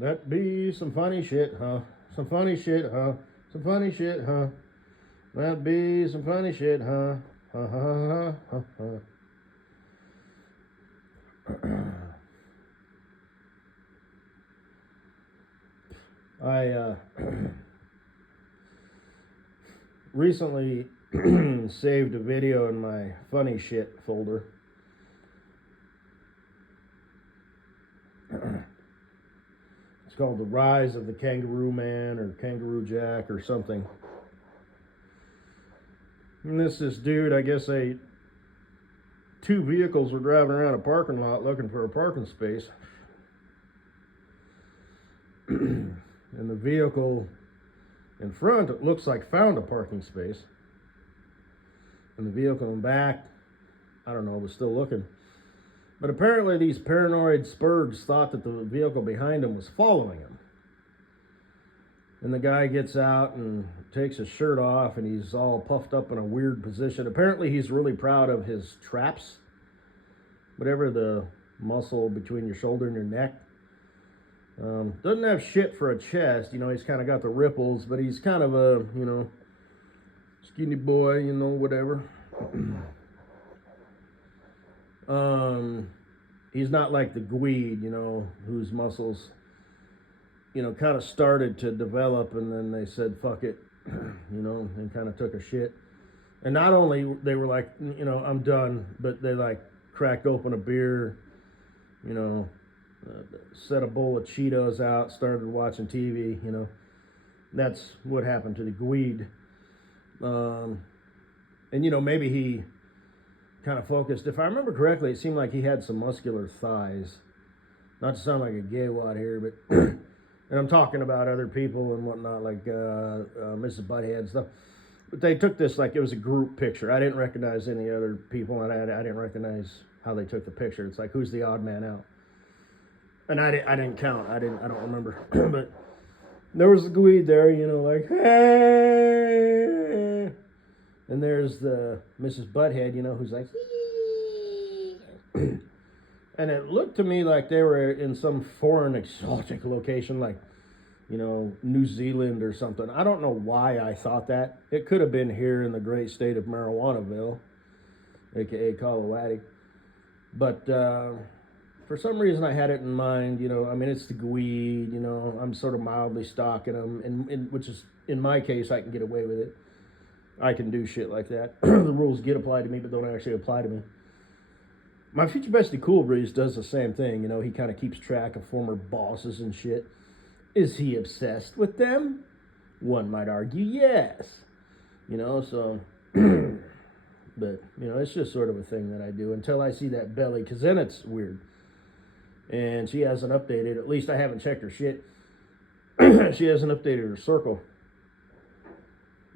That be some funny shit, huh? Some funny shit, huh? Some funny shit, huh? That be some funny shit, huh? Ha ha ha ha ha. I recently saved a video in my funny shit folder. It's called The Rise of the Kangaroo Man or Kangaroo Jack or something. And this dude, I guess two vehicles were driving around a parking lot looking for a parking space. And the vehicle in front, it looks like found a parking space. And the vehicle in back, I don't know, was still looking. But apparently these paranoid spurgs thought that the vehicle behind him was following him. And the guy gets out and takes his shirt off and he's all puffed up in a weird position. Apparently he's really proud of his traps. Whatever the muscle between your shoulder and your neck. Doesn't have shit for a chest, you know, he's kind of got the ripples, but he's kind of a, you know, skinny boy, you know, whatever. He's not like the Gooood, you know, whose muscles, you know, kind of started to develop and then they said, fuck it, you know, and kind of took a shit. And not only they were like, you know, I'm done, but they like cracked open a beer, you know, set a bowl of Cheetos out, started watching TV, you know. That's what happened to the Gooood. And, you know, maybe he kind of focused. If I remember correctly, it seemed like he had some muscular thighs. Not to sound like a gay wad here, but... and I'm talking about other people and whatnot, like Mrs. Butthead and stuff. But they took this like it was a group picture. I didn't recognize any other people, and I didn't recognize how they took the picture. It's like, who's the odd man out? And I didn't count. I don't remember. But there was the Gooood there, you know, like, hey. And there's the Mrs. Butthead, you know, who's like, and it looked to me like they were in some foreign exotic location, like, you know, New Zealand or something. I don't know why I thought that. It could have been here in the great state of Marijuanaville, aka Colorado. But for some reason I had it in mind, you know, I mean, it's the Gooood, you know, I'm sort of mildly stalking them, and which is, in my case, I can get away with it. I can do shit like that. The rules get applied to me, but don't actually apply to me. My future bestie Cool Breeze does the same thing, you know, he kind of keeps track of former bosses and shit. Is he obsessed with them? One might argue yes. You know, so... But, you know, it's just sort of a thing that I do until I see that belly, because then it's weird. And she hasn't updated, at least I haven't checked her shit. She hasn't updated her circle,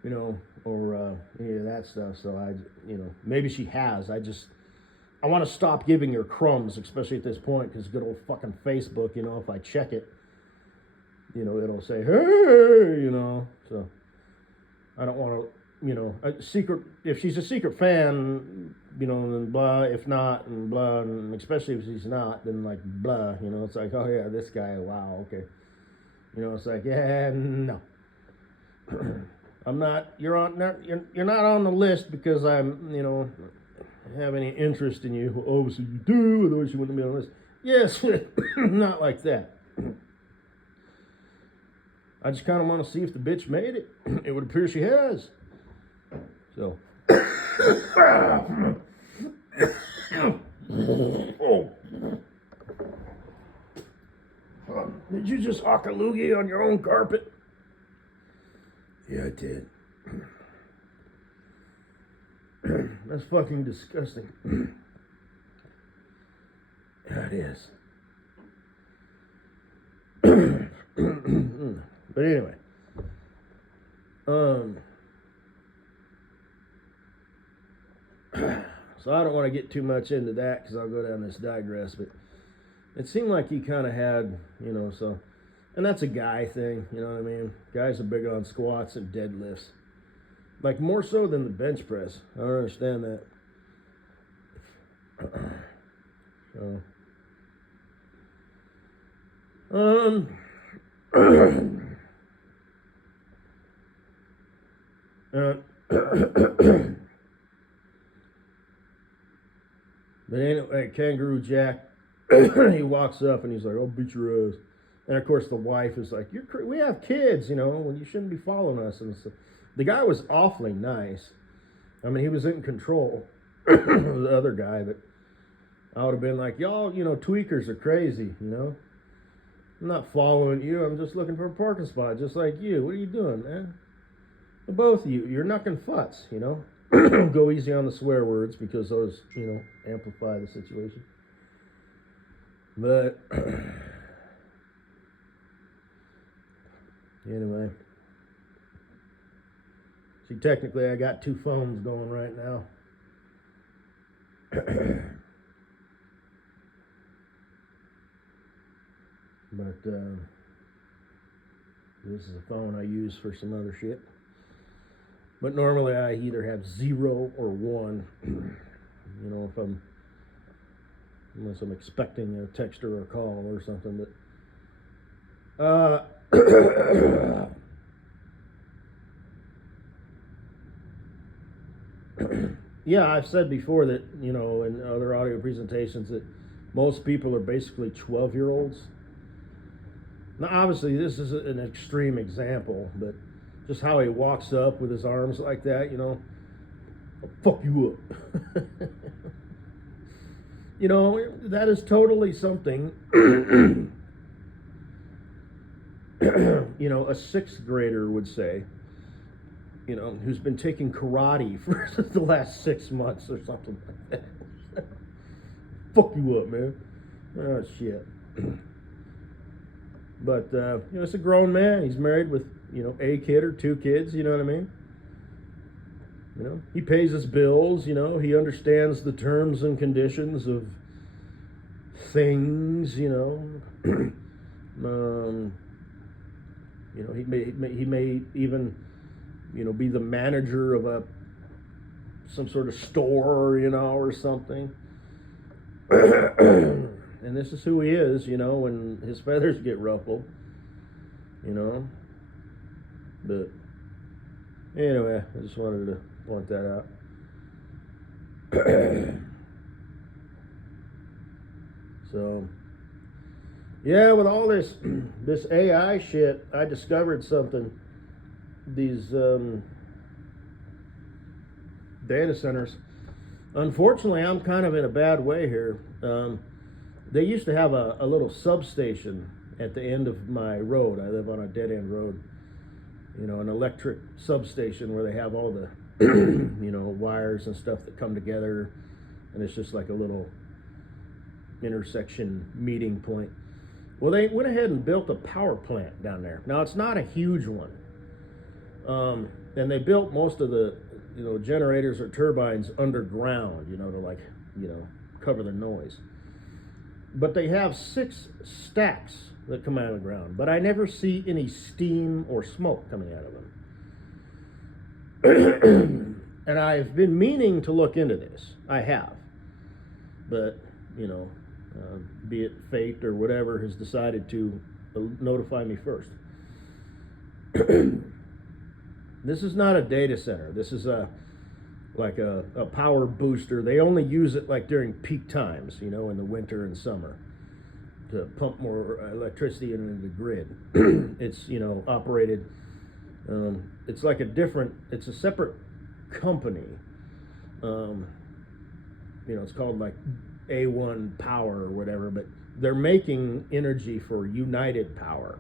you know, or any of that stuff. So you know, maybe she has. I want to stop giving her crumbs, especially at this point, because good old fucking Facebook, you know, if I check it, you know, it'll say, hey, you know, so I don't want to, you know, a secret, if she's a secret fan, you know, then blah, if not, and blah, and especially if she's not, then like blah, you know, it's like, oh yeah, this guy, wow, okay. You know, it's like, yeah, no. I'm not, you're not on the list because I'm, you know, have any interest in you. Well, obviously you do, otherwise you wouldn't be on the list. Yes, not like that. I just kind of want to see if the bitch made it. It would appear she has. So. Did you just hock a loogie on your own carpet? Yeah, I did. That's fucking disgusting. Yeah, it is. But anyway. So I don't want to get too much into that because I'll go down this digress, but it seemed like he kind of had, you know, so, and that's a guy thing, you know what I mean? Guys are big on squats and deadlifts. Like more so than the bench press. I don't understand that. So, But anyway, Kangaroo Jack, he walks up and he's like, "I'll beat your ass." And of course, the wife is like, "We have kids, you know, when you shouldn't be following us." And so, the guy was awfully nice. I mean, he was in control, the other guy, but I would have been like, "Y'all, you know, tweakers are crazy, you know. I'm not following you. I'm just looking for a parking spot, just like you. What are you doing, man? Both of you, you're knucking futs, you know." Go easy on the swear words because those, you know, amplify the situation. But anyway, see, technically I got two phones going right now. But this is a phone I use for some other shit. But normally I either have 0 or 1. You know, unless I'm expecting a text or a call or something. But yeah, I've said before that, you know, in other audio presentations that most people are basically 12-year-olds. Now, obviously, this is an extreme example, but just how he walks up with his arms like that, you know, I'll fuck you up. You know, that is totally something, you know, a 6th grader would say, you know, who's been taking karate for the last 6 months or something like that. Fuck you up, man. Oh, shit. But, you know, it's a grown man. He's married with, you know, a kid or 2 kids, you know what I mean? You know, he pays his bills, you know, he understands the terms and conditions of things, you know. You know, he may even, you know, be the manager of some sort of store, you know, or something. And this is who he is, you know, when his feathers get ruffled, you know. But anyway, I just wanted to point that out. So, yeah, with all this AI shit, I discovered something. These data centers. Unfortunately, I'm kind of in a bad way here. They used to have a little substation at the end of my road. I live on a dead-end road. You know, an electric substation where they have all the, you know, wires and stuff that come together, and it's just like a little intersection meeting point. Well, they went ahead and built a power plant down there. Now, it's not a huge one. And they built most of the, you know, generators or turbines underground, you know, to like, you know, cover the noise. But they have 6 stacks that come out of the ground, but I never see any steam or smoke coming out of them. And I've been meaning to look into this. I have. But, you know, be it fate or whatever has decided to notify me first. This is not a data center. This is like a power booster. They only use it like during peak times, you know, in the winter and summer, to pump more electricity into the grid. It's, you know, operated. It's like it's a separate company. You know, it's called like A1 Power or whatever, but they're making energy for United Power.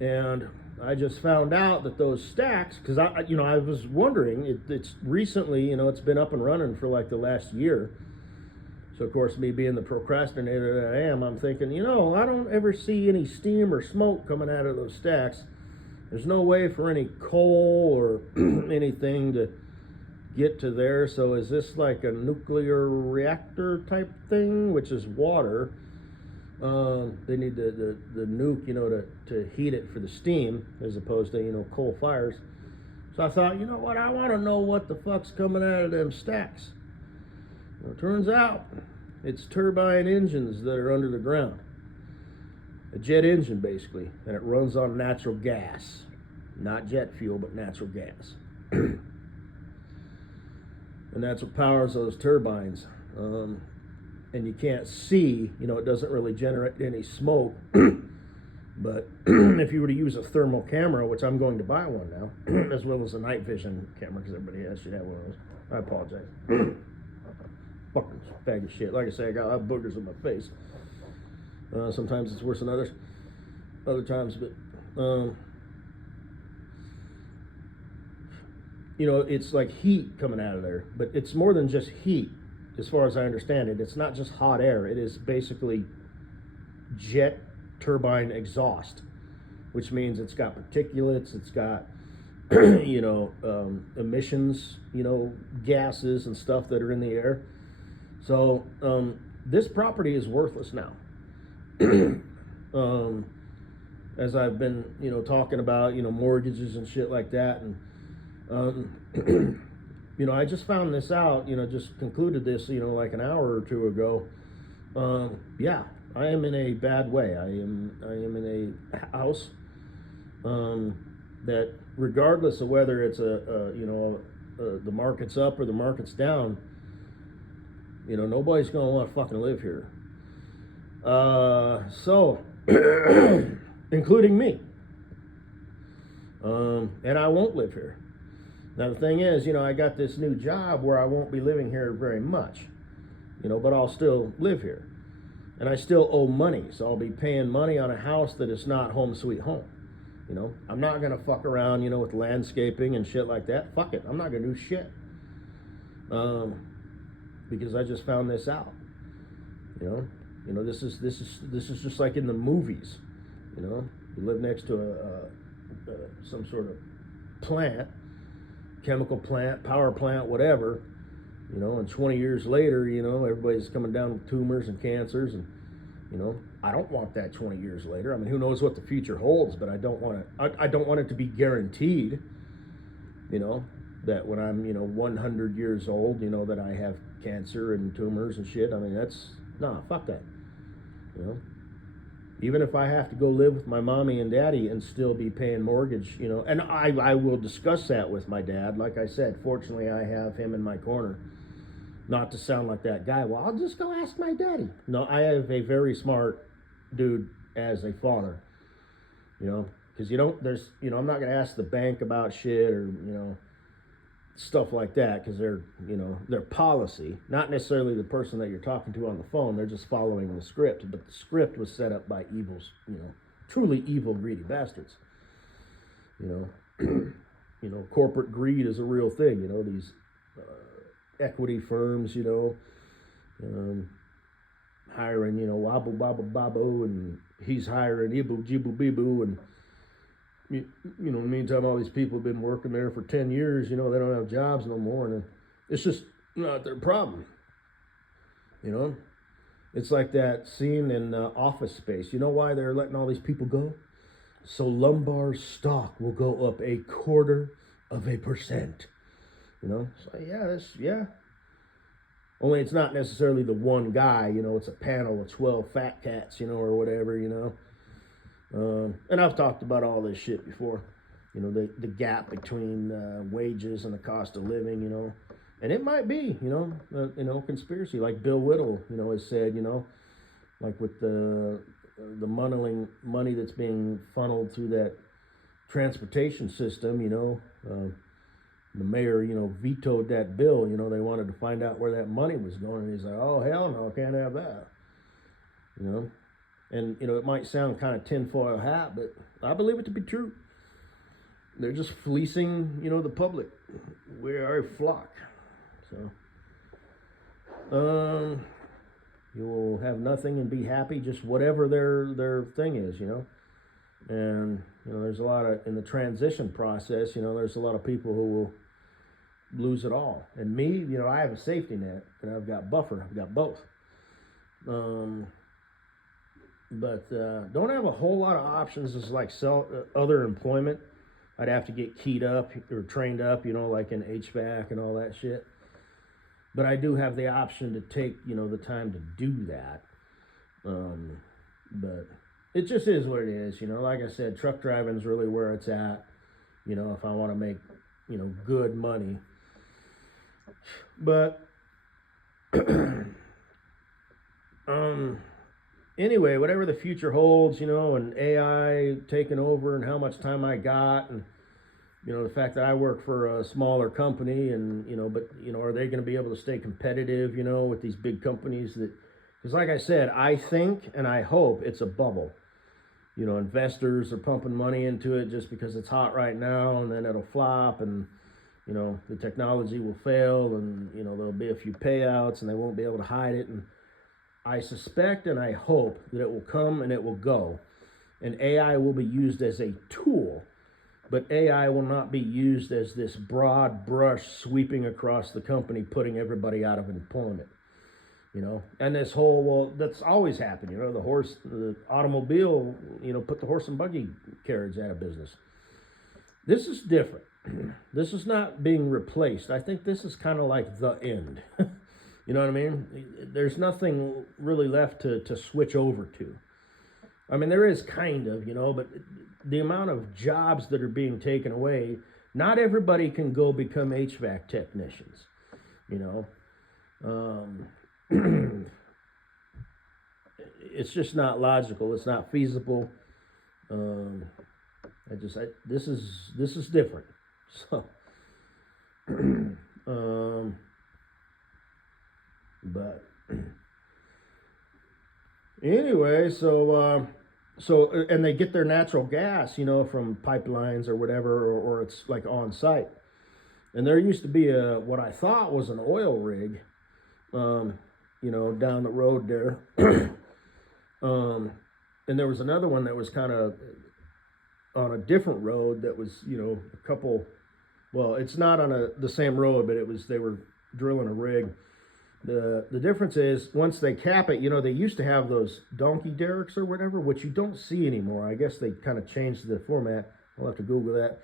And I just found out that those stacks, because I was wondering, it's recently, you know, it's been up and running for like the last year. So of course, me being the procrastinator that I am, I'm thinking, you know, I don't ever see any steam or smoke coming out of those stacks. There's no way for any coal or anything to get to there. So is this like a nuclear reactor type thing, which is water? They need the nuke, you know, to heat it for the steam, as opposed to, you know, coal fires. So I thought, you know what, I want to know what the fuck's coming out of them stacks. Well, it turns out it's turbine engines that are under the ground. a jet engine basically, and it runs on natural gas, not jet fuel, but natural gas. And that's what powers those turbines. And you can't see, it doesn't really generate any smoke. But if you were to use a thermal camera, which I'm going to buy one now, as well as a night vision camera, because everybody should have one of those. I apologize. Fucking bag of shit. Like I say, I got boogers in my face. Sometimes it's worse than others. Other times, but it's like heat coming out of there. But it's more than just heat, as far as I understand it. It's not just hot air. It is basically jet turbine exhaust, which means it's got particulates, it's got emissions, gases and stuff that are in the air. So this property is worthless now. As I've been talking about mortgages and shit like that, and I just found this out, just concluded this like an hour or two ago. Yeah, I am in a bad way. I am in a house that, regardless of whether it's the market's up or the market's down, nobody's gonna want to fucking live here. So, including me. And I won't live here. Now the thing is, I got this new job where I won't be living here very much, but I'll still live here. And I still owe money, so I'll be paying money on a house that is not home sweet home. I'm not gonna fuck around, with landscaping and shit like that. Fuck it, I'm not gonna do shit. Because I just found this out. This is just like in the movies. You live next to some sort of plant, chemical plant, power plant, whatever. And 20 years later, everybody's coming down with tumors and cancers, and I don't want that 20 years later. I mean, who knows what the future holds, but I don't want it to be guaranteed, that when I'm, 100 years old, that I have cancer and tumors and shit. I mean, fuck that. Even if I have to go live with my mommy and daddy and still be paying mortgage, and I will discuss that with my dad. Like I said, fortunately, I have him in my corner. Not to sound like that guy, well, I'll just go ask my daddy. No, I have a very smart dude as a father, because I'm not going to ask the bank about shit or, stuff like that, because they're, their policy, not necessarily the person that you're talking to on the phone, they're just following the script, but the script was set up by evils, truly evil, greedy bastards. Corporate greed is a real thing, these equity firms, hiring, wabble babble babbo, and he's hiring ibu jibu bibu, and meantime, all these people have been working there for 10 years, they don't have jobs no more, and it's just not their problem. It's like that scene in Office Space. You know why they're letting all these people go? So Lumbar's stock will go up 0.25%. So yeah. Only it's not necessarily the one guy, it's a panel of 12 fat cats, or whatever, and I've talked about all this shit before, the gap between wages and the cost of living, and it might be, conspiracy, like Bill Whittle, has said, like with the money that's being funneled through that transportation system, the mayor, vetoed that bill. They wanted to find out where that money was going. And he's like, oh, hell no, I can't have that. And, it might sound kind of tinfoil hat, but I believe it to be true. They're just fleecing, the public. We are a flock. So, you will have nothing and be happy, just whatever their thing is, And, there's a lot of, in the transition process, there's a lot of people who will lose it all. And me, I have a safety net, and I've got buffer. I've got both. But don't have a whole lot of options as like other employment. I'd have to get keyed up or trained up, like in HVAC and all that shit. But I do have the option to take, the time to do that. But it just is what it is. Like I said, truck driving is really where it's at. If I want to make, good money. But anyway, whatever the future holds, and AI taking over and how much time I got, and the fact that I work for a smaller company, and but are they going to be able to stay competitive, with these big companies that, because like I said, I think and I hope it's a bubble. Investors are pumping money into it just because it's hot right now, and then it'll flop, and the technology will fail, and there'll be a few payouts, and they won't be able to hide it. And I suspect and I hope that it will come and it will go, and AI will be used as a tool, but AI will not be used as this broad brush sweeping across the company, putting everybody out of employment. And this whole, well, that's always happened. The automobile, put the horse and buggy carriage out of business. This is different. This is not being replaced. I think this is kind of like the end. You know what I mean? There's nothing really left to switch over to. I mean, there is kind of, but the amount of jobs that are being taken away, not everybody can go become HVAC technicians, It's just not logical. It's not feasible. This is different. So, but anyway, so and they get their natural gas, from pipelines or whatever, or it's like on site. And there used to be what I thought was an oil rig, down the road there. And there was another one that was kind of on a different road that was, a couple, well, it's not on the same road, but they were drilling a rig. The difference is once they cap it, they used to have those donkey derricks or whatever, which you don't see anymore. I guess they kind of changed the format. I'll have to Google that.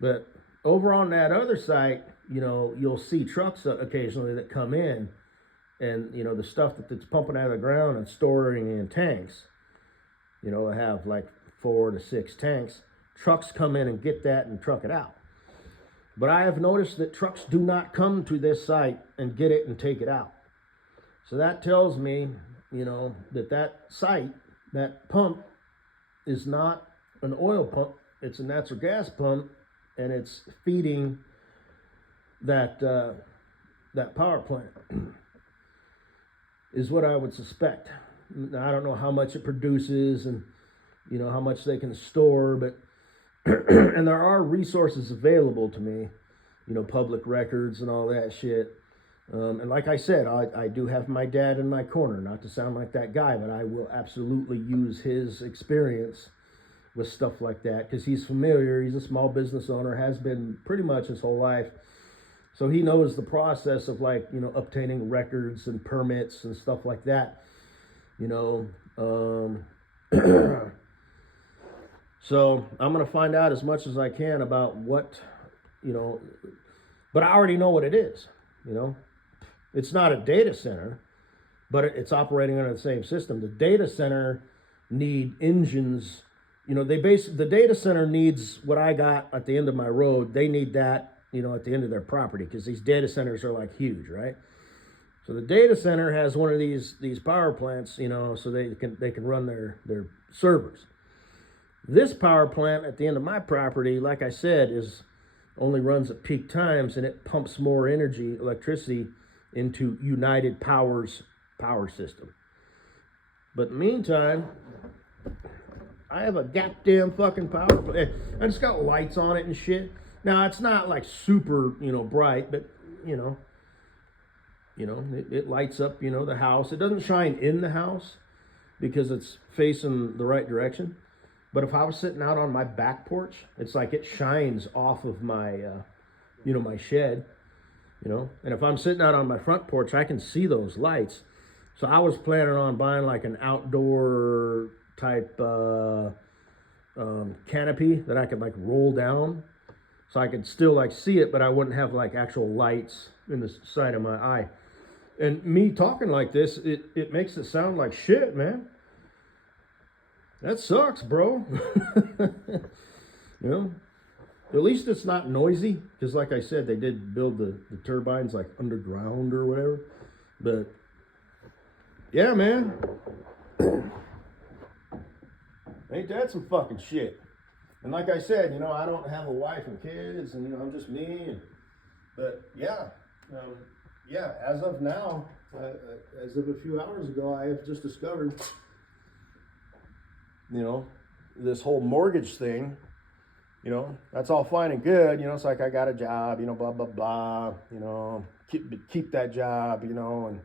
But over on that other site, you'll see trucks occasionally that come in, and the stuff that's pumping out of the ground and storing in tanks, I have like 4 to 6 tanks. Trucks come in and get that and truck it out. But I have noticed that trucks do not come to this site and get it and take it out. So that tells me, that site, that pump, is not an oil pump. It's a natural gas pump, and it's feeding that power plant. Is what I would suspect. I don't know how much it produces and how much they can store, but and there are resources available to me, public records and all that shit. And like I said, I do have my dad in my corner, not to sound like that guy, but I will absolutely use his experience with stuff like that because he's familiar. He's a small business owner, has been pretty much his whole life. So he knows the process of obtaining records and permits and stuff like that, So I'm going to find out as much as I can about what, but I already know what it is, It's not a data center, but it's operating under the same system. The data center need engines, the data center needs what I got at the end of my road. They need that, at the end of their property, because these data centers are like huge, right? So the data center has one of these power plants, so they can run their servers. This power plant at the end of my property, like I said, only runs at peak times, and it pumps more electricity into United Power's power system. But in the meantime, I have a goddamn fucking power plant. And it's got lights on it and shit. Now, it's not like super, bright, but, it lights up, the house. It doesn't shine in the house because it's facing the right direction. But if I was sitting out on my back porch, it's like it shines off of my, my shed, And if I'm sitting out on my front porch, I can see those lights. So I was planning on buying like an outdoor type canopy that I could like roll down. So I could still like see it, but I wouldn't have like actual lights in the side of my eye. And me talking like this, it makes it sound like shit, man. That sucks, bro. You know, at least it's not noisy, because like I said, they did build the turbines like underground or whatever. But yeah, man, ain't that some fucking shit? And like I said, I don't have a wife and kids, and I'm just me. But yeah, yeah. As of now, as of a few hours ago, I have just discovered, this whole mortgage thing. That's all fine and good. It's like I got a job. Blah blah blah. Keep that job. And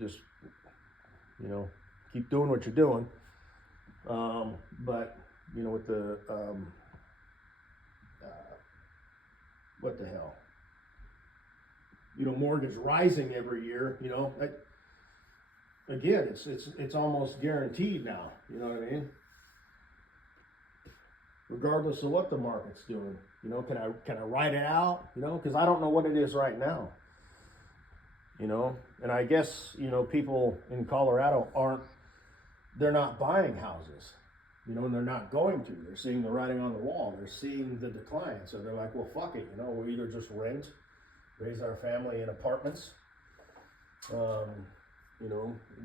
just keep doing what you're doing. But with the what the hell? Mortgage rising every year. Again, it's almost guaranteed now. You know what I mean? Regardless of what the market's doing, can I write it out? Because I don't know what it is right now. And I guess people in Colorado they're not buying houses, and they're not going to. They're seeing the writing on the wall. They're seeing the decline. So they're like, well, fuck it. We'll either just rent, raise our family in apartments.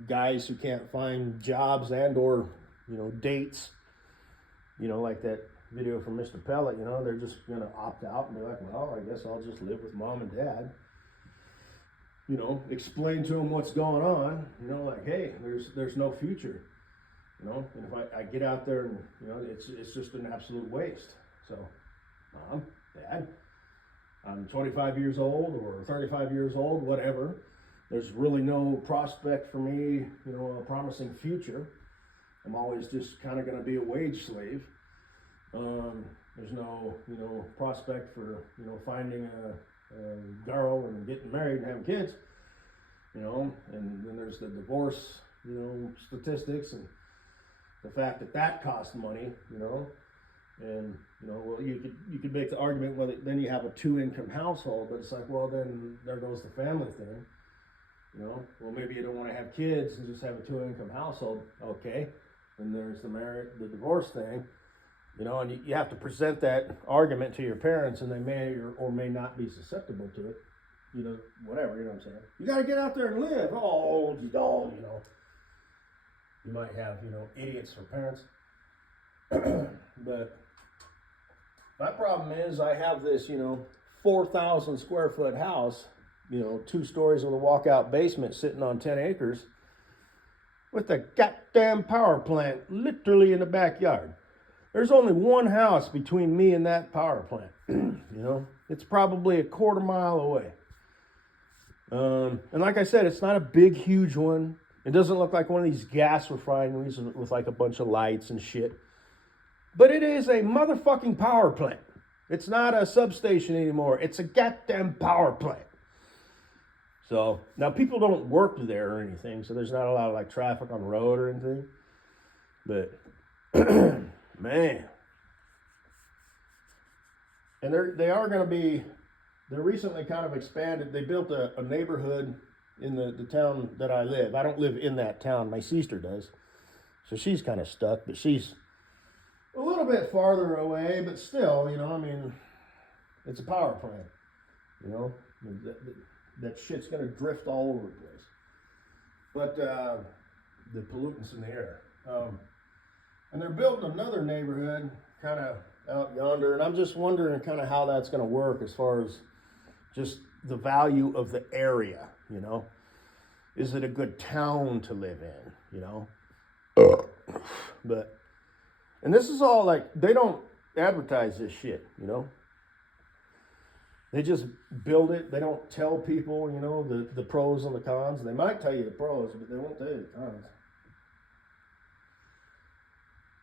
Guys who can't find jobs or dates, like that video from Mr. Pellet, they're just going to opt out and be like, well, I guess I'll just live with mom and dad. Explain to them what's going on, like, hey, there's no future. And if I get out there and, it's just an absolute waste. So, mom, dad, I'm 25 years old or 35 years old, whatever. There's really no prospect for me, a promising future. I'm always just kind of going to be a wage slave. There's no, prospect for, finding a girl and getting married and having kids, and then there's the divorce, statistics and the fact that costs money, and, well, you could make the argument, well, then you have a 2-income household, but it's like, well, then there goes the family thing, well, maybe you don't want to have kids and just have a 2-income household, okay, and there's the divorce thing, and you have to present that argument to your parents, and they may or may not be susceptible to it, whatever, what I'm saying. You got to get out there and live. Oh, you might have, idiots for parents. But my problem is I have this, 4,000 square foot house, 2 stories with a walkout basement sitting on 10 acres with a goddamn power plant literally in the backyard. There's only one house between me and that power plant. It's probably a quarter mile away. And like I said, it's not a big, huge one. It doesn't look like one of these gas refineries with like a bunch of lights and shit. But it is a motherfucking power plant. It's not a substation anymore. It's a goddamn power plant. So now people don't work there or anything, so there's not a lot of like traffic on the road or anything. But man, and they're recently kind of expanded. They built a neighborhood in the town that I live. I don't live in that town. My sister does. So she's kind of stuck, but she's a little bit farther away, but still, it's a power plant, that shit's going to drift all over the place. But the pollutants in the air. And they're building another neighborhood kind of out yonder, and I'm just wondering kind of how that's going to work as far as just the value of the area, Is it a good town to live in, But, and this is all like, they don't advertise this shit, They just build it. They don't tell people, the pros and the cons. They might tell you the pros, but they won't tell you the cons.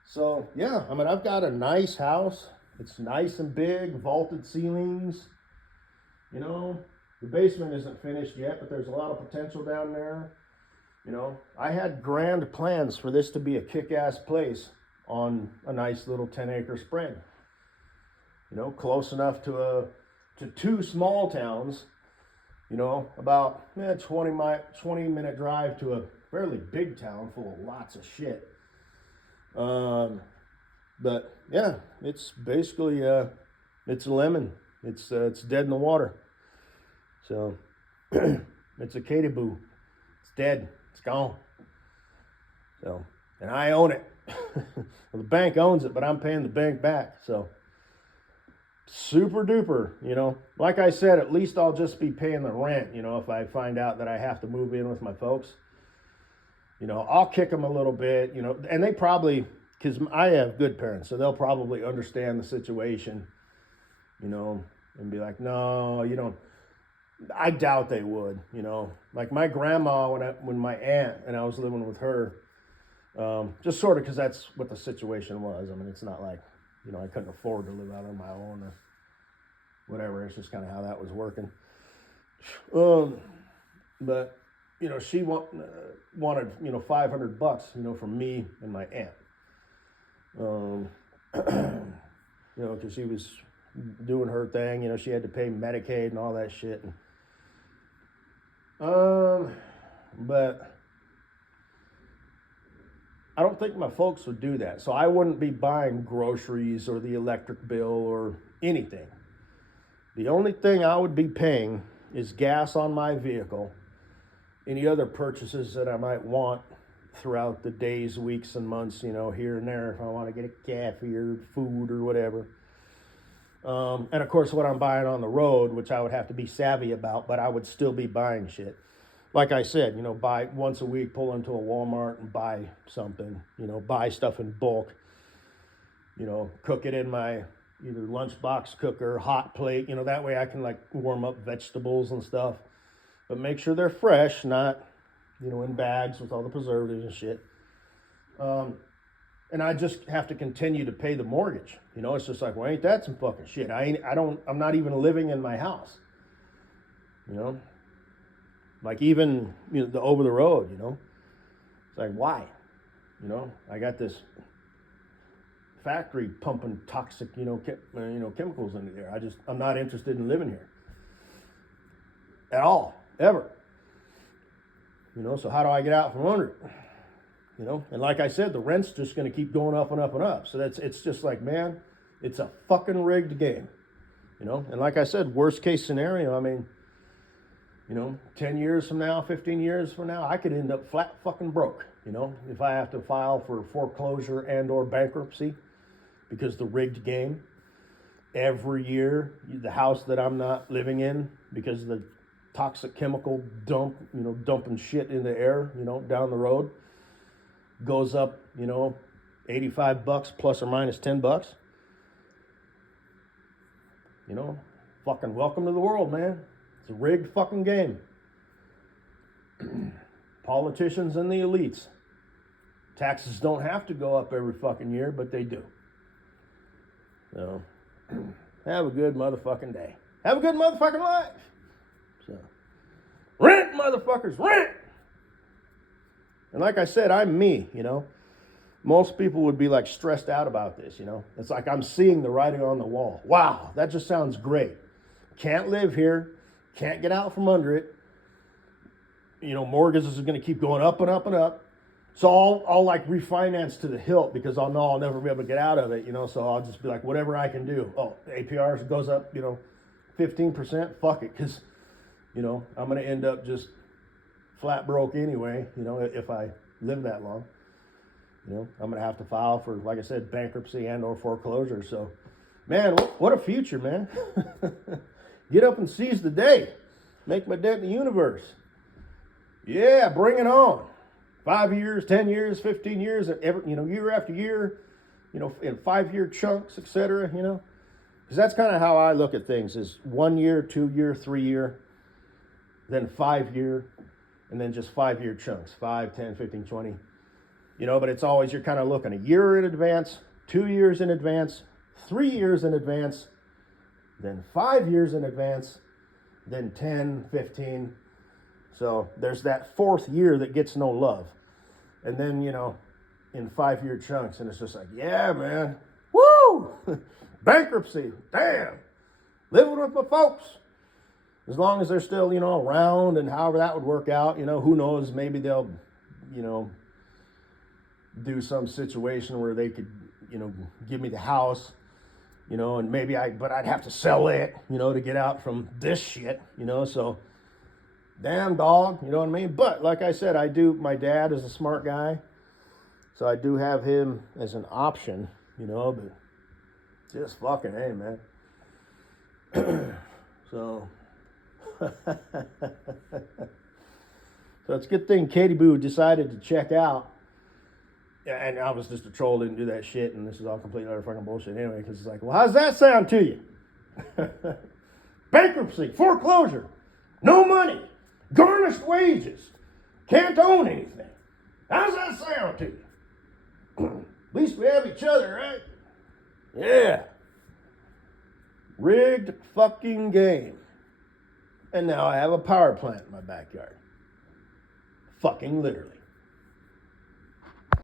So, yeah, I've got a nice house. It's nice and big, vaulted ceilings. The basement isn't finished yet, but there's a lot of potential down there. I had grand plans for this to be a kick-ass place on a nice little 10-acre spread. Close enough to 2 small towns, about 20-minute drive to a fairly big town full of lots of shit. But yeah, it's basically it's a lemon. It's dead in the water. So it's a Katy-boo. It's dead. It's gone. So, and I own it. Well, the bank owns it, but I'm paying the bank back. So super duper, like I said, at least I'll just be paying the rent, if I find out that I have to move in with my folks. I'll kick them a little bit, and they probably, because I have good parents, so they'll probably understand the situation, and be like, no, you don't. I doubt they would, like my grandma, when my aunt and I was living with her, just sort of because that's what the situation was. I mean, it's not like, I couldn't afford to live out on my own or whatever. It's just kind of how that was working. But she wanted $500, from me and my aunt. Because she was doing her thing. She had to pay Medicaid and all that shit. But I don't think my folks would do that. So I wouldn't be buying groceries or the electric bill or anything. The only thing I would be paying is gas on my vehicle, any other purchases that I might want throughout the days, weeks, and months, here and there, if I want to get a coffee or food or whatever. And of course, what I'm buying on the road, which I would have to be savvy about, but I would still be buying shit. Like I said, buy once a week, pull into a Walmart and buy something, buy stuff in bulk, cook it in my either lunchbox cooker, hot plate, that way I can like warm up vegetables and stuff, but make sure they're fresh, not, in bags with all the preservatives and shit. And I just have to continue to pay the mortgage. It's just like, well, ain't that some fucking shit? I'm not even living in my house, like even, the over the road, it's like, why? I got this factory pumping toxic, chemicals into there. I'm not interested in living here at all, ever. So how do I get out from under it? And like I said, the rent's just going to keep going up and up and up. So it's just like, man, it's a fucking rigged game, And like I said, worst case scenario, I mean, 10 years from now, 15 years from now, I could end up flat fucking broke, if I have to file for foreclosure and or bankruptcy because the rigged game. Every year, the house that I'm not living in because of the toxic chemical dumping shit in the air, down the road, goes up, $85 plus or minus $10. Fucking welcome to the world, man. It's a rigged fucking game. Politicians and the elites. Taxes don't have to go up every fucking year, but they do. So, have a good motherfucking day. Have a good motherfucking life. So, rent, motherfuckers, rent! And like I said, I'm me, Most people would be like stressed out about this, It's like I'm seeing the writing on the wall. Wow, that just sounds great. Can't live here. Can't get out from under it. Mortgages are going to keep going up and up and up. So I'll like refinance to the hilt because I'll know I'll never be able to get out of it, So I'll just be like, whatever I can do. Oh, APR goes up, 15%. Fuck it, because, I'm going to end up just flat broke anyway, if I live that long. I'm going to have to file for, like I said, bankruptcy and or foreclosure. So, man, what a future, man. Get up and seize the day. Make my dent in the universe. Yeah, bring it on. 5 years, 10 years, 15 years, year after year, in 5-year chunks, etc., Because that's kind of how I look at things is 1 year, 2 year, 3 year, then 5 year, and then just 5-year chunks, 5, 10, 15, 20. But it's always, you're kind of looking a year in advance, 2 years in advance, 3 years in advance, then 5 years in advance, then 10, 15. So there's that 4th year that gets no love. And then, in 5-year chunks, and it's just like, yeah, man, woo, bankruptcy, damn, living with my folks. As long as they're still, around and however that would work out, who knows, maybe they'll, do some situation where they could, you know, give me the house, you know, and maybe but I'd have to sell it, you know, to get out from this shit, you know, so damn dog, you know what I mean? But like I said, my dad is a smart guy, so I do have him as an option, you know, but just fucking hey, man. So it's a good thing Katie Boo decided to check out. Yeah, and I was just a troll, didn't do that shit, and this is all complete utter fucking bullshit anyway, because it's like, well, how's that sound to you? Bankruptcy, foreclosure, no money, garnished wages, can't own anything. How's that sound to you? At least we have each other, right? Yeah. Rigged fucking game. And now I have a power plant in my backyard. Fucking literally.